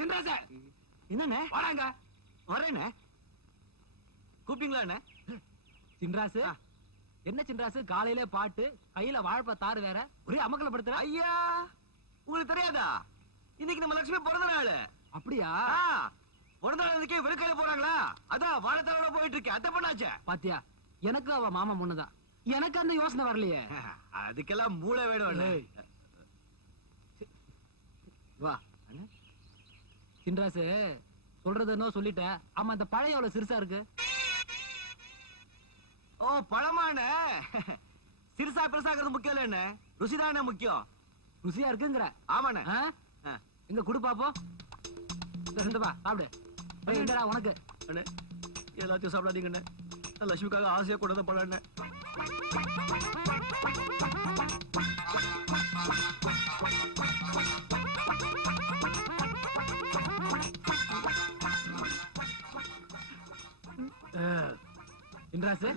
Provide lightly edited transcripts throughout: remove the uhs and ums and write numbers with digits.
சின்ராச என்னண்ணே வராங்க. வரேண்ணே. கூப்பிட்டீங்களா அண்ணே? சின்ராசு என்ன சின்ராசு, காலையில பாட்டு, கையில வாழைப்பழ தாறு வேற, ஒரே அமக்கலப்படுத்துற. ஐயா, உங்களுக்கு தெரியாதா? இன்னைக்கு நம்ம லட்சுமி பிறந்த நாள். அப்படியா? பிறந்த நாளுக்கே விருக்கையில போறாங்களா? அதான் வாழைத்தாரோட போயிட்டு இருக்கேன். அத்தை பண்ணாச்சே பாத்தியா, எனக்கு அவ மாமா முன்னதான். எனக்கு அந்த யோசனை வரலையே. அதுக்கெல்லாம் மூளை வேணும். வா சின்ராசு, சொல்றது என்ன சொல்லிட்ட. ஆமா, இந்த பழைய எவ்வளவு சிறுசா இருக்கு? ஓ, பழமான சிறுசா பெருசாகிறது முக்கியம் இல்ல, என்ன ருசிதானே முக்கியம். ருசியா இருக்குங்கிற? ஆமாண்ணே. எங்க குடு பாப்போம். பா சாப்பிடு. என்னடா உனக்கு? அண்ணே, எல்லாத்தையும் சாப்பிடாதீங்க அண்ணே. லட்சுமிக்காக ஆசையா கூட தான் பழம். சின்ராசு,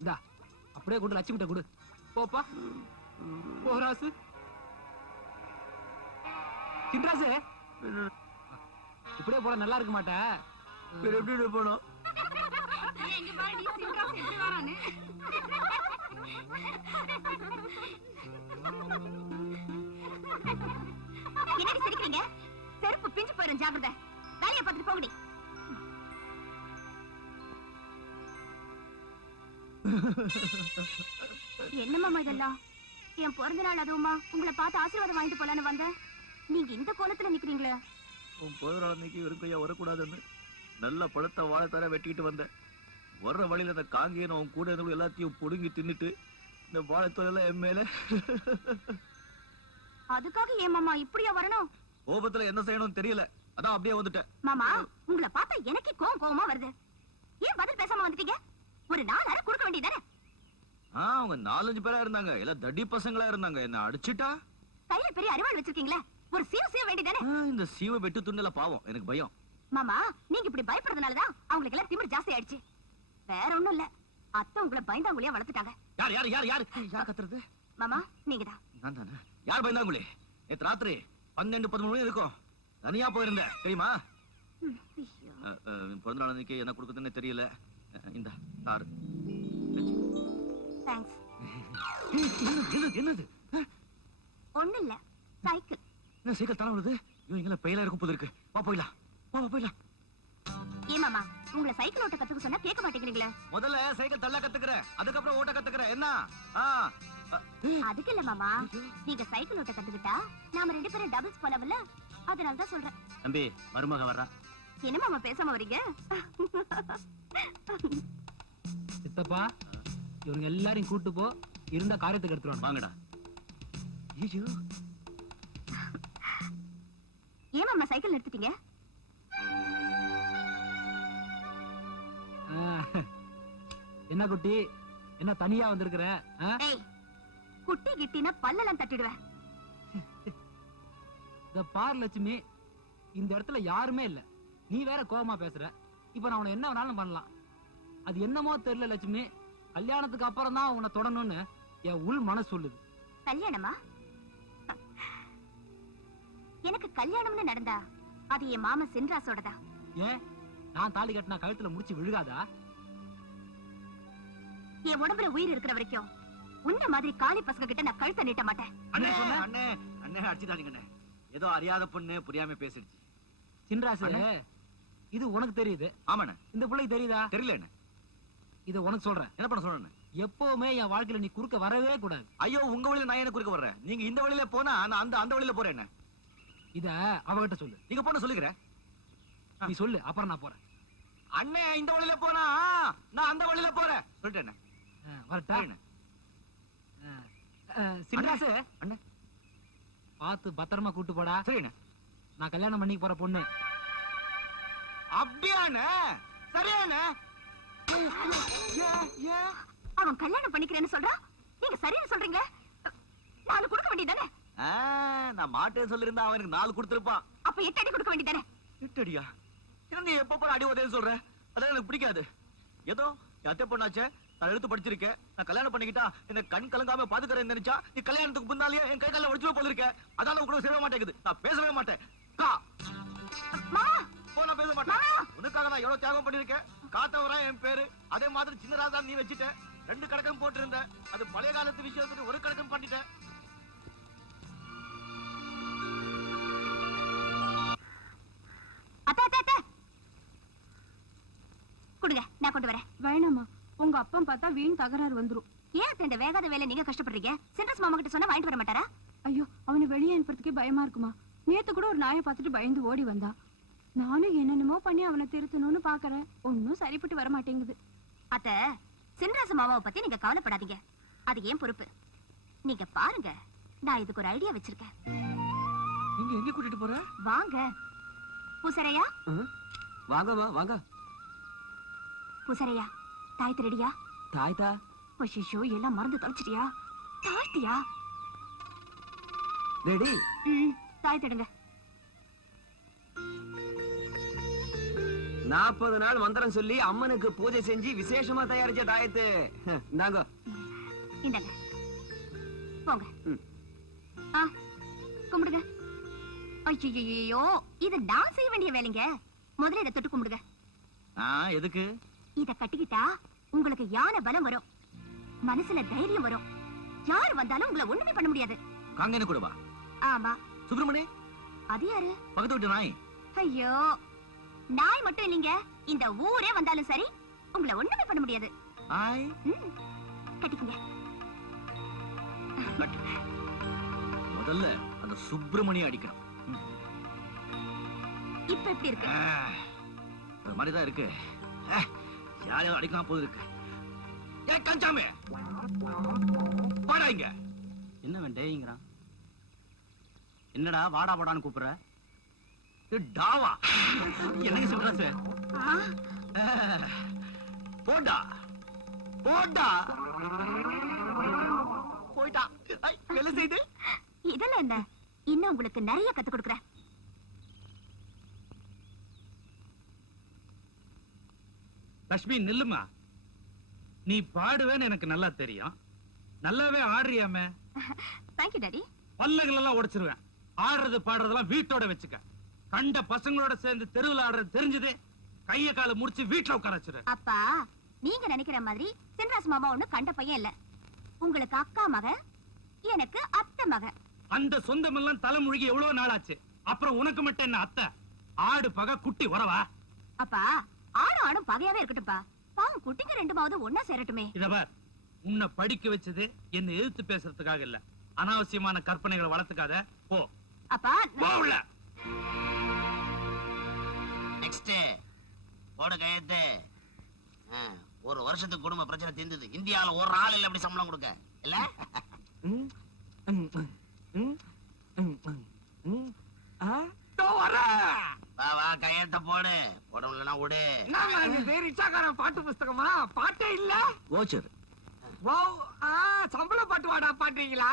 இந்தா அப்படியே கொண்டு லட்சுமி கிட்ட கொடு. போப்பா போ ராசு. சின்ராசு, இப்படியே போட நல்லா இருக்க மாட்டா. எப்படி போனோம்? என்னடி சிரிக்கிறீங்க? செருப்பு பிஞ்சு போயிரும், ஜாக்கிரதை. வேலையை பார்த்துட்டு போகடி. என்ன மாமா இதெல்லாம்? என் பிறந்த நாள் அதுவுமா உங்களை பார்த்து ஆசீர்வாதம் வாங்கிட்டு போலான்னு வந்தேன். நீங்க இந்த கோலத்துல நிக்கிறீங்களே. உன் பிறந்த நாள் அன்னைக்கு வெறுக்கையா வரக்கூடாதுன்னு நல்ல பழத்தை வாழைத்தார வெட்டிக்கிட்டு வந்தேன். வர்ற வழியில அந்த காங்கியன் உன் கூட இருந்தவங்க எல்லாத்தையும் புடுங்கி தின்னுட்டு இந்த வாழைத்தோலெல்லாம் என் மேல. அதுக்காக ஏன் மாமா இப்படியா வரணும்? கோபத்துல என்ன செய்யணும்னு தெரியல, அதான் அப்படியே வந்துட்டேன். மாமா, உங்களை பார்த்தா எனக்கே கோவமா வருது. ஏன் பதில் பேசாம வந்துட்டீங்க? ஒரு 4 அரை கொடுக்க வேண்டியதானே? அவங்க 4-5 பேரா இருந்தாங்க, எல்லாம் தடி பசங்களா இருந்தாங்க. என்ன அடிச்சுட்டா? கையில பெரிய அரிவாள் வச்சிருக்கீங்களே, ஒரு சீவ வேண்டியதானே? இந்த சீவ வெட்டு துண்டல பாவம், எனக்கு பயம். மாமா, நீங்க இப்படி பயப்படுறதுனாலதான் அவங்களுக்கு எல்லாம் திமிரு ஜாஸ்தி ஆயிடுச்சு. வேற ஒண்ணும் இல்ல, அத்தை உங்களை பயந்தாங்குழியா வளர்த்துட்டாங்க. யார் யார் யார் யார் யார் கத்துறது? மாமா, நீங்கதான். நான் தானே. யார் பயந்தாங்குழி? நேத்து ராத்திரி 12-13 மணி இருக்கும், தனியா போயிருந்தேன் தெரியுமா? பிறந்த நாள் அன்னைக்கு என்ன கொடுக்குதுன்னு தெரியல. இந்த தாரு. தேங்க்ஸ். என்னது? ஒண்ணு இல்ல, சைக்கிள். என்ன சைக்கிள் தலை விடுது? இவங்க பெயிலா இருக்கும் போது இருக்கு. வா போயிடலாம், போயிடலாம். ஏன் மாமா, உங்களை சைக்கிள் ஓட்ட கத்துக்க சொன்னா கேட்க மாட்டேங்கிறீங்களே? முதல்ல சைக்கிள் தள்ள கத்துக்கிறேன், அதுக்கப்புறம் ஓட்ட கத்துக்கிறேன். என்ன? அதுக்கு இல்ல மாமா, நீங்க சைக்கிள் ஓட்ட கத்துக்கிட்டா நாம 2 பேரும் டபுள்ஸ் போலவல்ல, அதனாலதான் சொல்றேன். தம்பி, மருமக வர்றா. என்ன மாமா பேசாம வரீங்க? சித்தப்பா, இவங்க எல்லாரையும் கூட்டு போ, இருந்த காரியத்துக்கு எடுத்துருவாங்க. வாங்கடா. ஏன் மாமா சைக்கிள் நிறுத்திட்டீங்க? என்ன குட்டி, என்ன தனியா வந்திருக்கிற? குட்டி கிட்டினா பல்லெல்லாம் தட்டிடுவேன். இந்த பார் லட்சுமி, இந்த இடத்துல யாருமே இல்ல, நீ வேற கோபமா பேசுற. இப்ப நான் உன்னை என்ன வேணாலும் பண்ணலாம். அது என்னமோ தெரியல லட்சுமி, கல்யாணத்துக்கு அப்புறம் தான் உன்னை தொடணும்னு என் உள் மனசு சொல்லுது. கல்யாணமா? எனக்கு கல்யாணம்னு நடந்தா அது என் மாமா சின்ராசோடதா. ஏன், நான் தாலி கட்டினா கழுத்துல முடிச்சு விழுகாதா? என் உடம்புல உயிர் இருக்கிற வரைக்கும் உன்ன மாதிரி காளி பசங்க கிட்ட நான் கழுத்தை நீட்ட மாட்டேன். அண்ணே அண்ணே அண்ணே, அடிச்சுதானுங்க. ஏதோ அறியாத பொண்ணு புரியாம பேசிடுச்சு. சின்ராசு, இது உனக்கு தெரியுது. ஆமாண்ணே. இந்த பிள்ளைக்கு தெரியுதா? தெரியல என்ன. இது உனக்கு சொல்றேன். என்ன பண்ண சொல்றேன்? எப்பவுமே என் வாழ்க்கையில நீ குறுக்க வரவே கூடாது. ஐயோ, உங்க வழியில நான் என்ன குறுக்க வர்றேன்? நீங்க இந்த வழியில போனா நான் அந்த வழியில போறேன். என்ன இத அவகிட்ட சொல்லு. நீங்க போன சொல்லுகிறேன். நீ சொல்லு, அப்புறம் நான் போறேன். அண்ணே, இந்த வழியில போனா நான் அந்த வழியில போறேன் சொல்லிட்டேன். வரட்டா? சின்ராசு, அண்ணே பார்த்து பத்திரமா கூட்டு போடா. சரிண்ணே. நான் கல்யாணம் பண்ணிக்க போற பொண்ணு. அப்படியாண்ணே? சரியாண்ணே. அவன் கல்யாணம் பண்ணிக்கிறேன்னு சொல்றான், நீங்க சரின்னு சொல்றீங்க. 4 கொடுக்க வேண்டியதானே? நான் மாட்டேன்னு சொல்லிருந்தா அவனுக்கு 4 கொடுத்திருப்பான். அப்ப 8 அடி கொடுக்க வேண்டியதானே? 8 அடியா? நீ எப்ப போற அடி உதவி சொல்ற? அதான் எனக்கு பிடிக்காது. ஏதோ அத்தை பொண்ணாச்சே, நான் எடுத்து படிச்சிருக்கேன். நான் கல்யாணம் பண்ணிக்கிட்டா என்ன கண் கலங்காம பாத்துக்கிறேன்னு நினைச்சா நீ கல்யாணத்துக்கு முன்னாலேயே என் கை கால ஒடிச்சுவே போல இருக்க. அதான் கூட சேர மாட்டேங்குது. நான் பேசவே மாட்டேன். நான் எவ்வளவு தியாகம் பண்ணிருக்கேன். காத்தவரா என் பேரு. அதே மாதிரி சின்னராஜா நீ வச்சுட்ட. 2 கணக்கம் போட்டிருந்த. அது பழைய காலத்து விஷயத்துக்கு ஒரு கணக்கம் பண்ணிட்டேன். கொடுங்க, நான் கொண்டு வரேன். வேணாமா, உங்க அப்பா பார்த்தா வீண் தகராறு வந்துரும். ஏன் இந்த வேகாத வேலை நீங்க கஷ்டப்படுறீங்க? சென்ட்ரஸ் மாமா கிட்ட சொன்னா வாங்கிட்டு வர மாட்டாரா? ஐயோ, அவனை வெளியே அனுப்புறதுக்கே பயமா இருக்குமா. நேத்து கூட ஒரு நாயை பார்த்துட்டு பயந்து ஓடி வந்தா. நானும் என்னென்னமோ பண்ணி அவனை திருத்தணும்னு பாக்குறேன். ஒன்னும் சரிப்பட்டு வர மாட்டேங்குது. அத்த, சென்ட்ரஸ் மாமாவை பத்தி நீங்க கவலைப்படாதீங்க. அது ஏன் பொறுப்பு. நீங்க பாருங்க, நான் இதுக்கு ஒரு ஐடியா வச்சிருக்கேன். நீங்க எங்க கூட்டிட்டு போற? வாங்க. பூசரையா, வாங்கம்மா வாங்க. பூசரையா, தாய் திருடியா? தாய்தா? ஐயோ, எல்லாம் மறந்து தொலைச்சிட்டியா? தாய்த்தியா? ரெடி. தாய் தடுங்க. 40 நாள் மந்திரம் சொல்லி அம்மனுக்கு பூஜை செஞ்சு விசேஷமா தயாரிச்ச தாயத்து. இந்தாங்க. இந்தாங்க. போங்க. கும்பிடுங்க. ஐயோ, இது நான் செய்ய வேண்டிய வேலைங்க. முதல்ல இதை தொட்டு கும்பிடுங்க. எதுக்கு? இத கட்டிக்கிட்டா உங்களுக்கு யானை பலம் வரும், மனசுல தைரியம் வரும். யாரு வந்தாலும் உங்களை ஒண்ணுமே பண்ண முடியாது. காங்கேன கூட வா. ஆமா. சுப்பிரமணி, அது யாரு? பக்கத்து வீட்டு நாய். ஐயோ, நாய் மட்டும் இல்லைங்க, இந்த ஊரே வந்தாலும் சரி உங்களை ஒண்ணுமே பண்ண முடியாது. கட்டிக்கங்க. முதல்ல அந்த சுப்பிரமணி அடிக்கணும். இப்ப எப்படி இருக்கு? அது மாதிரிதான் இருக்கு. யாரையாவது அடிக்கலாம் போது இருக்கு. ஏ கஞ்சாமே, வாடா இங்க. என்ன வேண்டேங்கிறான்? என்னடா வாடா வாடான்னு கூப்பிடுற? டாவா என்னங்க சொல்ற சார்? போடா போடா. போயிட்டா. வேலை செய்து இதெல்லாம் என்ன? இன்னும் உங்களுக்கு நிறைய கத்து கொடுக்குறேன். லட்சுமி நில்லுமா. நீ பாடுவேன்னு எனக்கு நல்லா தெரியும். நல்லாவே ஆடுறியாமே. Thank you daddy. பல்லகள் எல்லாம் உடைச்சிருவேன். ஆடுறது பாடுறதெல்லாம் வீட்டோட வச்சுக்க. கண்ட பசங்களோட சேர்ந்து தெருவில் ஆடுறது தெரிஞ்சது கைய கால முடிச்சு வீட்டுல உட்கார வச்சிரு. அப்பா, நீங்க நினைக்கிற மாதிரி சென்ட்ராஸ் மாமா ஒண்ணு கண்ட பையன் இல்ல. உங்களுக்கு அக்கா மக, எனக்கு அத்தை மக. அந்த சொந்தம் எல்லாம் தலைமுழுகி எவ்வளவு நாள் ஆச்சு. அப்புறம் உனக்கு மட்டும் என்ன அத்தை? ஆடு பகை குட்டி உறவா? அப்பா, ஆடும் பகையாவே இருக்கட்டும்பா. பாவம் குட்டிங்க ரெண்டுமாவது ஒன்னா சேரட்டுமே. இத பார், உன்னை படிக்க வச்சது என்ன எதிர்த்து பேசுறதுக்காக இல்ல. அனாவசியமான கற்பனைகளை வளர்த்துக்காத. போ. அப்பா, போல. நெக்ஸ்ட் போட கையெழுத்து. ஒரு வருஷத்துக்கு குடும்ப பிரச்சனை தீர்ந்தது. இந்தியாவில ஒரு ஆள் இல்ல அப்படி சம்பளம் கொடுக்க இல்ல. வா வா கையெழுத்த போடு. போட முடியலனா விடு. ரிச்சாக்காரன் பாட்டு புஸ்தகமா? பாட்டே இல்ல. ஓச்சர். சம்பள பாட்டு வாடா பாடுறீங்களா?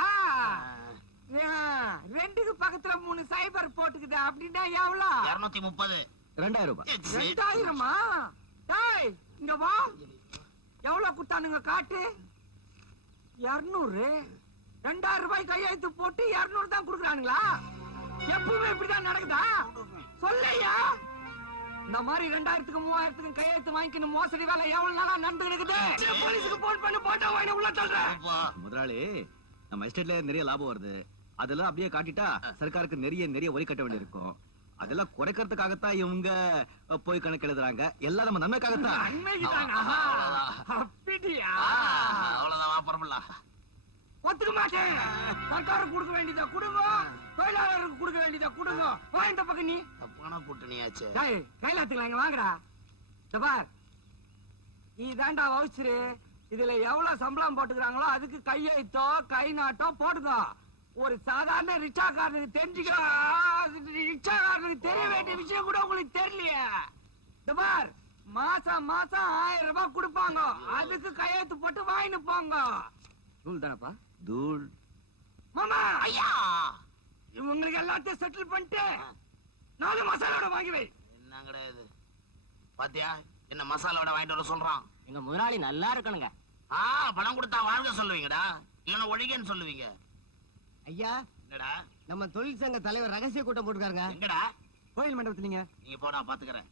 2க்கு பக்கத்துல 3 சைபர் போட்டுக்குது. அப்படின்னா எவ்வளவு? 230. 2000 ரூபாய். 2000மா? டேய், இங்க வா. எவ்வளவு குட்டானுங்க காட்டு. 200. 2000 ரூபாய் கையெழுத்து போட்டு 200 தான் குடுக்குறானுங்களா? எப்பவுமே இப்படிதான் நடக்குதா? சொல்லையா. இந்த மாதிரி 2000க்கு 3000க்கு கையெழுத்து வாங்கிக்கணும் மோசடி வேலை எவ்வளவு நாளா நடந்து இருக்குது. போலீஸுக்கு போன் பண்ணி போட்டோ வாங்கி உள்ள தள்ளுறேன். முதலாளி, நம்ம எஸ்டேட்ல நிறைய லாபம் வருது. அதெல்லாம் அப்படியே காட்டிட்டா சர்க்காருக்கு நிறைய வரி கட்ட வேண்டியிருக்கும். அதெல்லாம் குறைக்கிறதுக்காகத்தான் இவங்க போய் கணக்கு எழுதுறாங்க. எல்லாம் நம்ம நன்மைக்காகத்தான். அப்படியா? அவ்வளவுதான் வாப்பறமல்ல. ஒத்துக்க மாட்டேன். சர்க்காருக்கு கொடுக்க வேண்டியதா கொடுங்க, தொழிலாளருக்கு கொடுக்க வேண்டியதா கொடுங்க. வா இந்த பக்கம் நீ. தப்பான கூட்டணியாச்சு. டேய், கைலாத்துக்கலாம் இங்க வாங்கடா. இந்த பார், இதாண்டா வவுச்சரு. இதுல எவ்வளவு சம்பளம் போட்டுக்கிறாங்களோ அதுக்கு கையெழுத்தோ கை நாட்டோ போடுங்க. ஒரு சாதாரண ரிக்ஷாக்காரனுக்கு தெரிஞ்சுக்க, ரிக்ஷாக்காரனுக்கு தெரிய வேண்டிய விஷயம் கூட உங்களுக்கு தெரியலையே. இந்த பார், மாசம் 1000 ரூபாய் கொடுப்பாங்க. அதுக்கு கையெழுத்து போட்டு வாங்கிட்டு போங்க. தூள் தானப்பா? தூள். மாமா, ஐயா, இவங்களுக்கு எல்லாத்தையும் செட்டில் பண்ணிட்டு 4 மசாலோட வாங்கி வை. என்னங்கடா இது? பாத்தியா என்ன மசாலாவோட வாங்கிட்டு வர சொல்றான். எங்க முதலாளி நல்லா இருக்கணுங்க. பணம் கொடுத்தா வாழ்க சொல்லுவீங்கடா, இல்லன்னா ஒழிகன்னு சொல்லுவீங்க. ஐயா, என்னடா நம்ம தொழிற்சங்க தலைவர் ரகசிய கூட்டம் போட்டுருக்காருங்க. எங்கடா? கோயில் மண்டபத்துலங்க. நீங்க போ, நான் பாத்துக்கிறேன்.